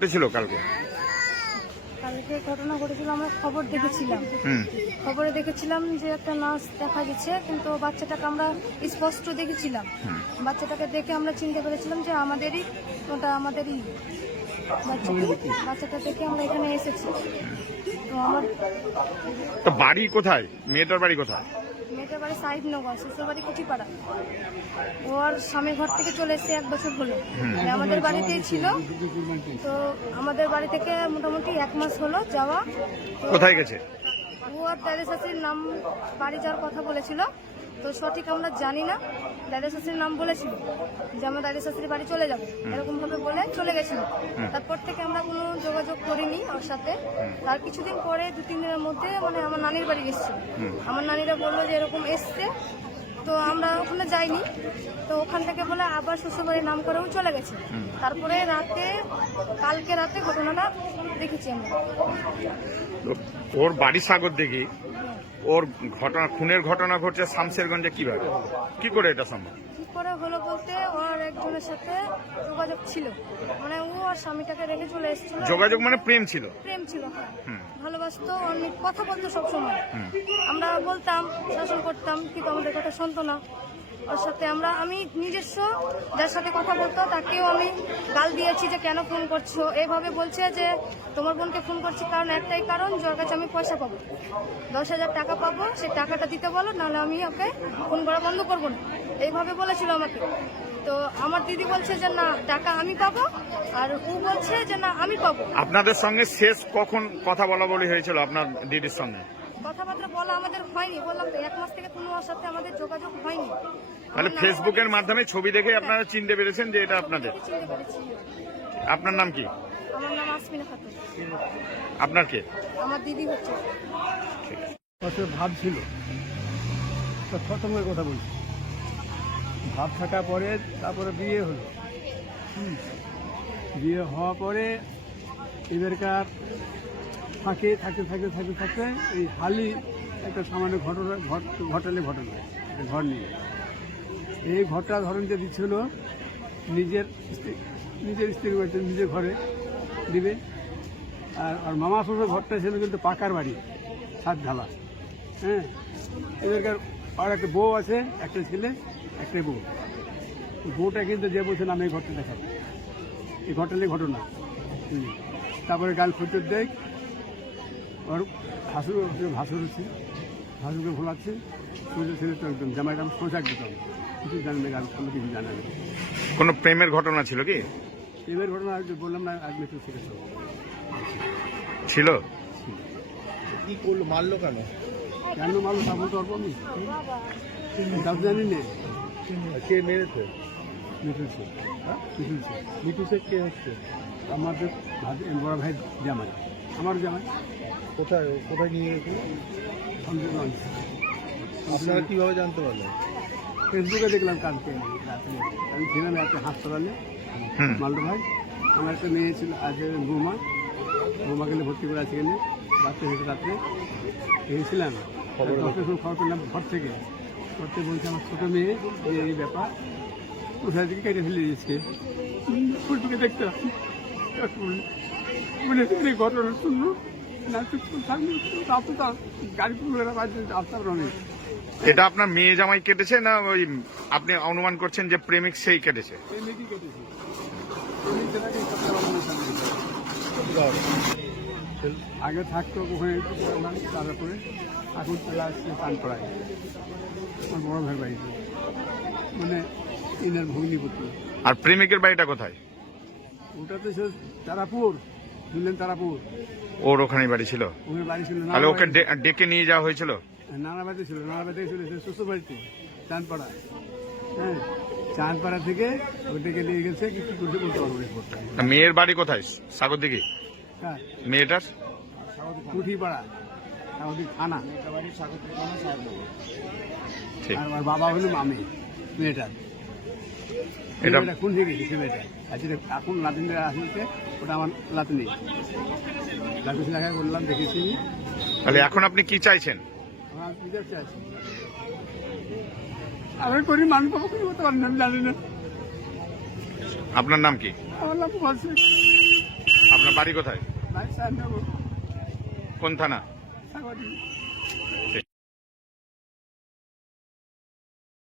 ঘটেছিল কালকে? কালকে ঘটনা ঘটেছিল, আমরা খবর দেখেছিলাম। খবরে দেখেছিলাম যে একটা নাচ দেখা গেছে, কিন্তু বাচ্চাটাকে আমরা স্পষ্ট দেখেছিলাম। বাচ্চাটাকে দেখে আমরা চিনতে পেরেছিলাম যে আমাদেরই বাচ্চাটা দেখে আমরা এখানে এসেছি। তো আমার বাড়ি কোথায়? মেয়েটার বাড়ি কোথায়? মেয়েটার বাড়ি সাহিবনগর, শ্বশুর বাড়ি কুচিপাড়া। ও আর স্বামীর ঘর থেকে চলে এসেছে 1 বছর হলো, আমাদের বাড়িতেই ছিল। তো আমাদের বাড়ি থেকে মোটামুটি 1 মাস হলো যাওয়া। কোথায় গেছে? ও আর দাদা শাশুড়ির নাম বাড়ি যাওয়ার কথা বলেছিল, তো সঠিক আমরা জানি না। দাদা শাশুড়ির নাম বলেছিল যে আমরা দাদা শাশুড়ির বাড়ি চলে যাবো, এরকম ভাবে বলে চলে গেছিল। তারপর থেকে আমরা কোনো যোগাযোগ করিনি ওর সাথে। তার কিছুদিন পরে 2-3 দিনের মধ্যে মানে আমার নানির বাড়ি এসেছিল। আমার নানিরা বললো যে এরকম এসছে, তো আমরা ওখানে যাইনি। তো ওখান থেকে বলে আবার শ্বশুরবাড়ির নাম করেও চলে গেছে। তারপরে কালকে রাতে ঘটনাটা দেখেছি আমরা। ওর বাড়ি সাগর দেখি, ওর খুনের ঘটনা ঘটছে শামশেরগঞ্জে। কিভাবে, কি করে এটা সম্ভব? কি করে হলো বলতে, ওর একজনের সাথে যোগাযোগ ছিল, মানে ও আর স্বামীটাকে রেখে চলে এসেছিল। যোগাযোগ মানে প্রেম ছিল? প্রেম ছিল, হ্যাঁ। ভালোবাসতো, অনেক কথা বলতো সবসময়। আমরা বলতাম, শাসন করতাম, কিন্তু আমাদের কথা শুনতো না। ওর সাথে আমি নিজস্ব যার সাথে কথা বলতো তাকেও আমি গাল দিয়েছি যে কেন ফোন করছো। এইভাবে বলছে যে তোমার বোনকে ফোন করছি কারণ একটাই কারণ, যার কাছে আমি পয়সা পাবো, 10,000 টাকা পাবো, সেই টাকাটা দিতে বলো, নাহলে আমি ওকে ফোন করা বন্ধ করবো না। এইভাবে বলেছিল আমাকে। তো আমার দিদি বলছে যে না, টাকা আমি পাবো, আর ও বলছে যে না আমি পাবো। আপনাদের সঙ্গে শেষ কখন কথা বলা বলি হয়েছিল আপনার দিদির সঙ্গে? কথাবার্তা বলা আমাদের হয়নি, বললাম তো 1 মাস থেকে কোনো ওর সাথে আমাদের যোগাযোগ হয়নি। তাহলে ফেসবুকের মাধ্যমে ছবি দেখে আপনারা চিনতে পেরেছেন যে এটা আপনাদের? চিনতে পেরেছি। আপনার নাম কি? আমার নাম আসমিনা খাতুন। আপনার কে? আমার দিদি হচ্ছে। ভাব ছিল, প্রথমের কথা বলছি। ভাব থাকার পরে তারপরে বিয়ে হলো। বিয়ে হওয়ার পরে এবারকার ফাঁকে থাকতে এই হালি একটা সামান্য ঘটালে ঘর নিয়ে এই ঘরটা ধরেন যে দিচ্ছিল নিজের স্ত্রীর বাড়িতে, নিজের ঘরে দিবে। আর মামা শ্বশুর ঘরটা ছিল কিন্তু পাকার বাড়ি, ছাদ ঢালা। হ্যাঁ, এবারকার আর একটা বউ আছে, একটা ছেলে, একটা বউ। বউটা কিন্তু যে বলছেন আমি এই ঘরটা দেখাবো, এই ঘরটালে ঘটনা। তারপরে গাল ফুটে দেয়, ওর ভাসুর হচ্ছে, ভাসুরকে ভোলাচ্ছে। ছেলে তো একদম জামাইরাম পোশাক দিতাম, কিছু জানবে, গাল কোনো কিছু জানা নেই। কোনো প্রেমের ঘটনা ছিল কি? প্রেমের ঘটনা বললাম না, আজ মেট্রো থেকে ছিল। কি করলো, মারলো কেন? কেন মারলো তা বলতে পারবো আমি, তাও জানি না। কে মেরেছে? মিটুলছে। মিটু শেখ কে হচ্ছে? আমাদের বড় ভাই জামাই, আমার জামাই। কোথায় নিয়ে গেছে? সঞ্জয়গঞ্জ। আপনারা কিভাবে জানতে পারলেন? ফেসবুকে দেখলাম কালকে রাত্রে, আমি ছিলাম একটা হাসপাতালে, মালদা ভাই। আমার একটা মেয়ে ছিল, আজ বৌমা গেলে ভর্তি করে আছে, গেলে বাচ্চা হয়েছে। রাত্রে গিয়েছিলাম, 10টার সময় খবর পেলাম ঘর থেকে বলছে আমার ছোটো মেয়ে যে এই ব্যাপার, কোথায় থেকে কেটে ফেলে দিয়েছে। ফেসবুকে দেখতাম ঘটনা শুনলো না, গাড়ি আসতাম অনেক। এটা আপনার মেয়ে জামাই কেটেছে না ওই আপনি অনুমান করছেন যে প্রেমিক সেই কেটেছে? আগে থাকতো ওখানে, তারপরে এখন চলে আসছে কানপাড়ায়, আমার বড় ভাইয়ের বাড়িতে, মানে ইনার ভগ্নিপতি। আর প্রেমিকের বাড়িটা কোথায়? ওটা তো তারাপুর, বুঝলেন, তারাপুর। ওর ওখানে বাড়ি ছিল? ওখানে বাড়ি ছিল। তাহলে ওকে ডেকে নিয়ে যাওয়া হয়েছিল? নানা বাড়িতে ছিল, নানা বাড়িতে ছিল শ্বশুর বাড়িতে চাঁদপাড়া। হ্যাঁ, চাঁদপাড়া থেকে ওটাকে নিয়ে গেছে, কি করতে বলতে পারবো। মেয়ের বাড়ি কোথায়? সাগর দিঘি? হ্যাঁ, মেয়েটার কুঠিপাড়া, সাগরদিঘি থানা। ঠিক। আর বাবা হলো মামি মেয়েটার। এটা কোন থেকে গেছে মেয়েটা? আচ্ছা, এখন লাতিনরা আসছে, ওটা আমার লাতিনি। লাতিন লেখা করলাম, দেখেছি। তাহলে এখন আপনি কি চাইছেন? আমার বিচার চাইছি। আমি করি মানুষ পাবো, কিছু করতে পারি না, আমি জানি না। আপনার নাম কি? আমার নাম বলছে। বাড়ি কোথায়? ভাই সাহেব কোন থানা? সাগর